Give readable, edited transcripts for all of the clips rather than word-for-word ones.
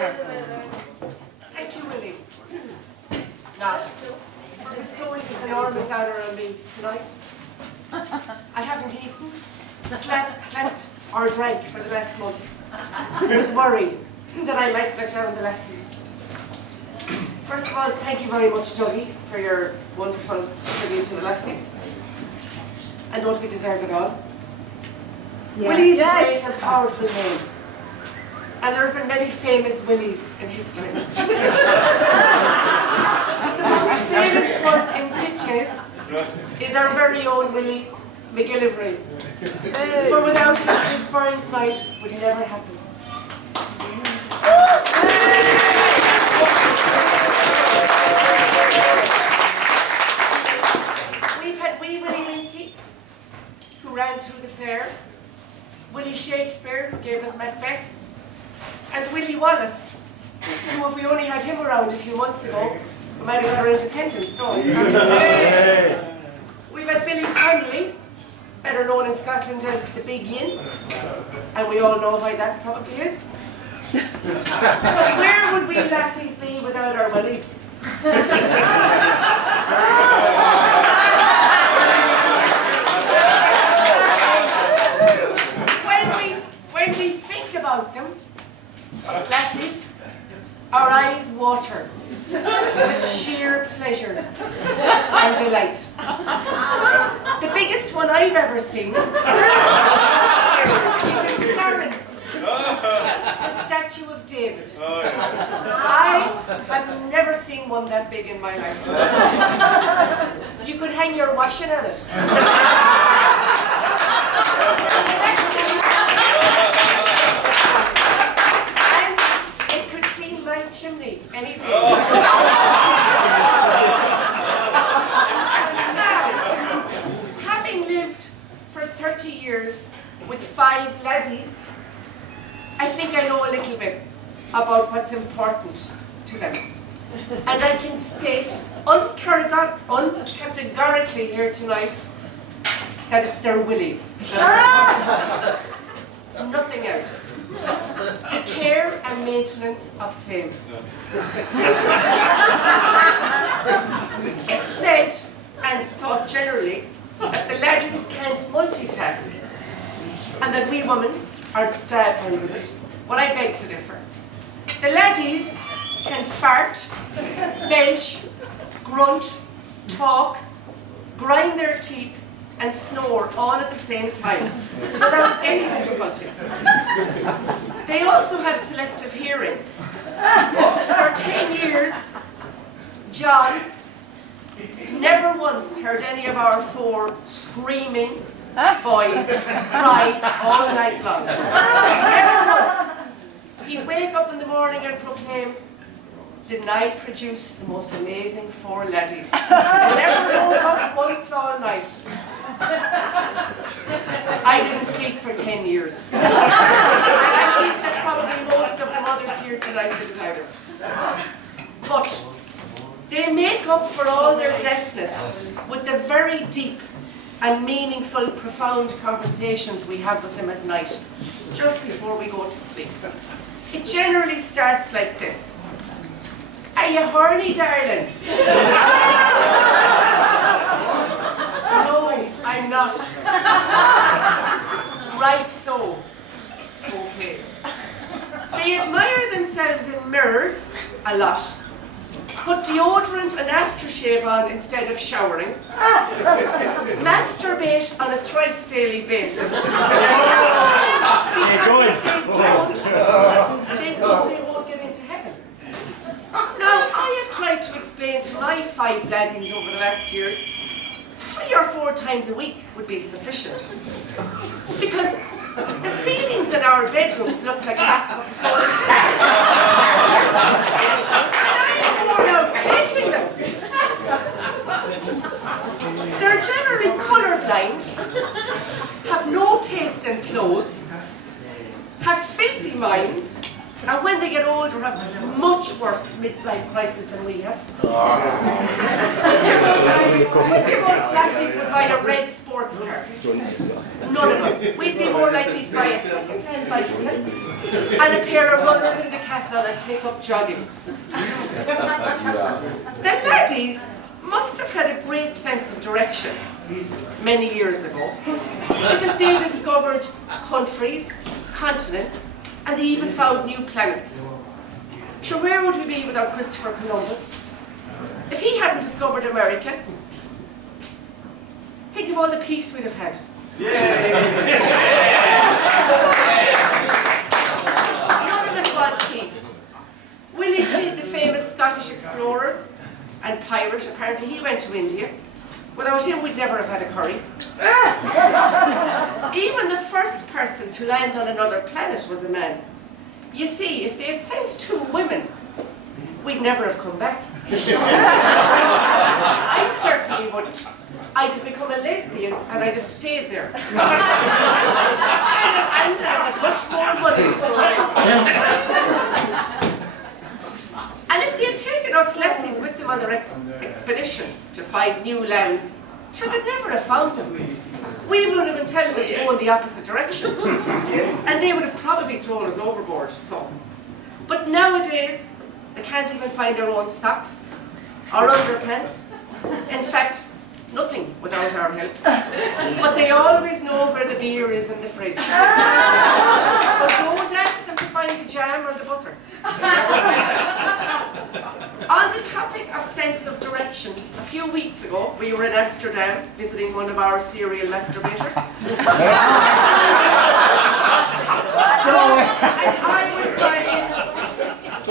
Thank you, Willie. Now, bestowing this enormous honour on me tonight. I haven't eaten, slept, or drank for the last month, with worry that I might let down the lassies. First of all, thank you very much, Dougie, for your wonderful tribute to the lassies. And don't we deserve it all? Yeah. Willie's a great and powerful name. And there have been many famous Willies in history. The most famous one in SItges is our very own Willie McGillivray. For without him, this Burns night would never happen. We've had wee Willie Winky, who ran through the fair, Willie Shakespeare, who gave us Macbeth, and Willie Wallace, who, if we only had him around a few months ago, we might have got our independence. No, it's not. We've had Billy Connolly, better known in Scotland as the Big Yin, and we all know why that probably is. So where would we lassies be without our Willies? When we think about them, us lassies, our eyes water with sheer pleasure and delight. The biggest one I've ever seen is in Florence, the statue of David. I have never seen one that big in my life. You could hang your washing on it. Chimney any day. Now, having lived for 30 years with 5 laddies, I think I know a little bit about what's important to them. And I can state uncategorically here tonight that it's their willies. Nothing else. The care and maintenance of same. It's said and thought generally that the laddies can't multitask and that we women are dependent of it. Well, I beg to differ. The laddies can fart, belch, grunt, talk, grind their teeth and snore all at the same time, without any difficulty. They also have selective hearing. For 10 years, John never once heard any of our 4 screaming boys cry all night long. Never once. He'd wake up in the morning and proclaim, "Didn't I produce the most amazing 4 laddies? I never woke up once all night." I didn't sleep for 10 years. And I think that probably most of the mothers here tonight didn't either. But they make up for all their deafness with the very deep and meaningful, profound conversations we have with them at night, just before we go to sleep. It generally starts like this. "Are you horny, darling?" "No, I'm not." "Right so." "Okay." They admire themselves in mirrors a lot, put deodorant and aftershave on instead of showering, masturbate on a thrice daily basis. They think they won't get into heaven. Now, I have tried to explain to my 5 laddies over the last years, 3 or 4 times a week would be sufficient. Because the ceilings in our bedrooms look like a map of the solar system. And I'm worn out hating them. They're generally colourblind, have no taste in clothes, have filthy minds, and when they get older have much worse midlife crisis than we have. Which of us lassies would buy a red sports car? None of us. We'd be more likely to buy a second-hand bicycle and a pair of runners in Decathlon and take up jogging. The laddies must have had a great sense of direction many years ago because they discovered countries, continents, and they even found new planets. So where would we be without Christopher Columbus? If he hadn't discovered America, think of all the peace we'd have had. None of us want peace. Willie Kidd, the famous Scottish explorer and pirate, apparently he went to India. Without him, we'd never have had a curry. Even the first person to land on another planet was a man. You see, if they had sent 2 women, we'd never have come back. I certainly wouldn't. I'd have become a lesbian and I'd have stayed there. And I'd have much more money thrown in. And if they had taken us lassies with them on their expeditions to find new lands, sure, they'd never have found them. We would have been telling them to go in the opposite direction. And they would have probably thrown us overboard. But nowadays, they can't even find their own socks or underpants. In fact, nothing without our help. But they always know where the beer is in the fridge. But don't ask them to find the jam or the butter. On the topic of sense of direction, a few weeks ago we were in Amsterdam visiting one of our serial masturbators. And I was buying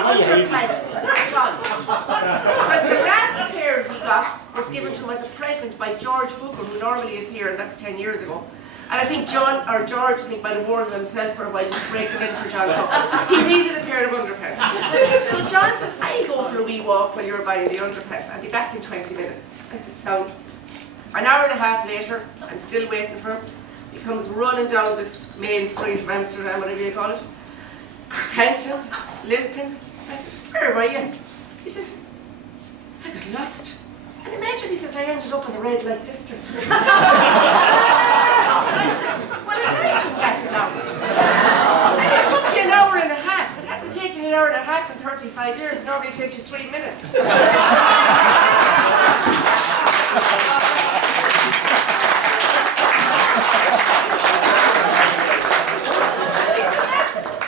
underpants for John. Because the last pair he got was given to him as a present by George Booker, who normally is here, and that's 10 years ago. And I think George might have worn them himself for a while just to break them in for John. So he needed a pair of underpants. So John said, I'll go for a wee walk while you're buying the underpants. I'll be back in 20 minutes. I said, sound. An hour and a half later, I'm still waiting for him. He comes running down this main street of Amsterdam, whatever you call it. Panting, limping. I said, where were you? He says, I got lost. And imagine, he says, I ended up in the red light district. And I said, well, imagine that now. And it took you an hour and a half. It hasn't taken an hour and a half in 35 years. It normally takes you 3 minutes.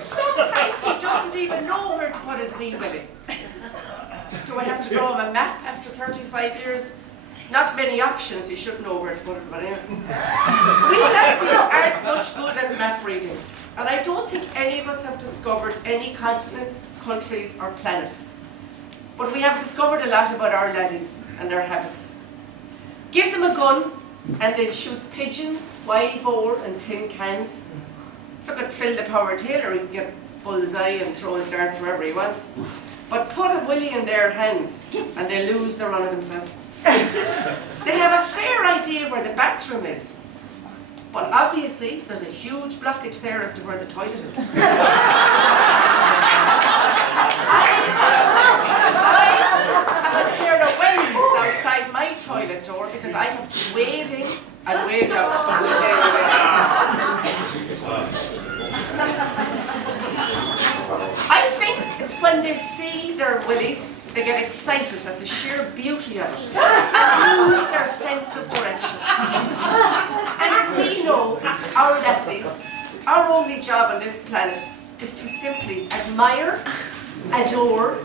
Sometimes he doesn't even know where to put his wee willy. Do I have to draw him a map after 35 years? Not many options, you should know where to put it, but anyway. We lassies aren't much good at map reading, and I don't think any of us have discovered any continents, countries, or planets. But we have discovered a lot about our laddies and their habits. Give them a gun, and they'll shoot pigeons, wild boar, and tin cans. Look at Phil the Power Tailor, he can get bullseye and throw his darts wherever he wants. But put a willy in their hands and they lose the run of themselves. They have a fair idea where the bathroom is, but obviously there's a huge blockage there as to where the toilet is. I have a pair of wellies outside my toilet door because I have to wade in and wade out. I think it's when they see their willies, they get excited at the sheer beauty of it and lose their sense of direction. And as we know, our lassies, our only job on this planet is to simply admire, adore,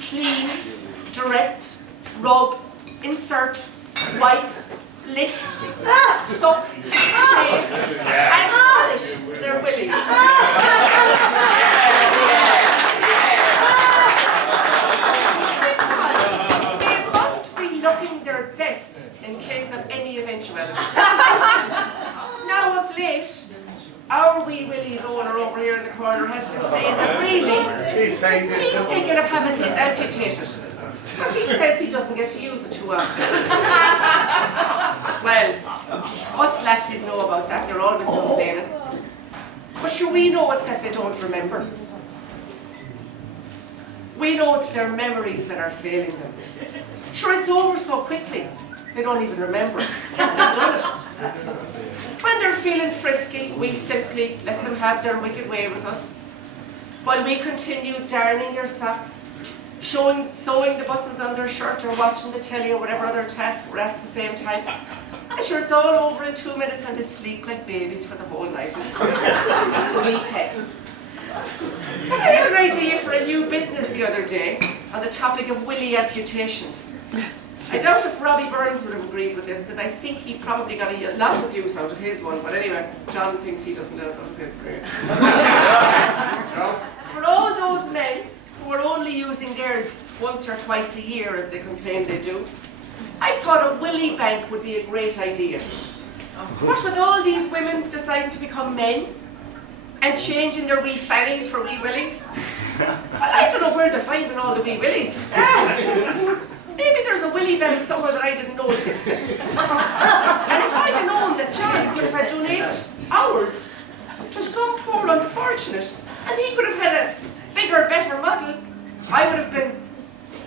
clean, direct, rub, insert, wipe, lick, suck, shave, and polish their willies. They must be looking their best in case of any eventuality. Now of late, our wee Willie's owner over here in the corner has been saying that really, he's thinking of having his amputated. Because he says he doesn't get to use it too often. Well, us lassies know about that, they're always complaining. But sure, we know it's that they don't remember. We know it's their memories that are failing them. Sure, it's over so quickly, they don't even remember. They've done it. When they're feeling frisky, we simply let them have their wicked way with us, while we continue darning their socks, sewing the buttons on their shirt, or watching the telly, or whatever other task we're at the same time. And sure, it's all over in 2 minutes, and they sleep like babies for the whole night. It's great. Wee pets. I had an idea for a new business the other day on the topic of willy amputations. I doubt if Robbie Burns would have agreed with this, because I think he probably got a lot of use out of his one, but anyway, John thinks he doesn't out of his great. For all those men who are only using theirs once or twice a year, as they complain they do, I thought a willy bank would be a great idea. What with all these women deciding to become men, and changing their wee fannies for wee willies? Well, I don't know where they're finding all the wee willies. Maybe there's a willy bank somewhere that I didn't know existed. And if I'd have known that John could have had donated ours to some poor unfortunate, and he could have had a bigger, better model, I would have been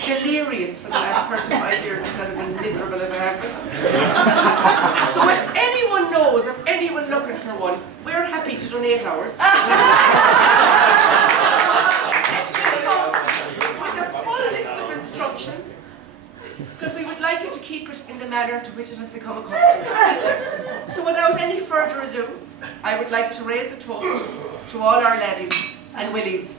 delirious for the last 35 years instead of being miserable as I have been. So if anyone knows of anyone looking for one, we're happy to donate ours. With a full list of instructions, because we would like you to keep it in the manner to which it has become accustomed. So without any further ado, I would like to raise a toast to all our laddies and willies.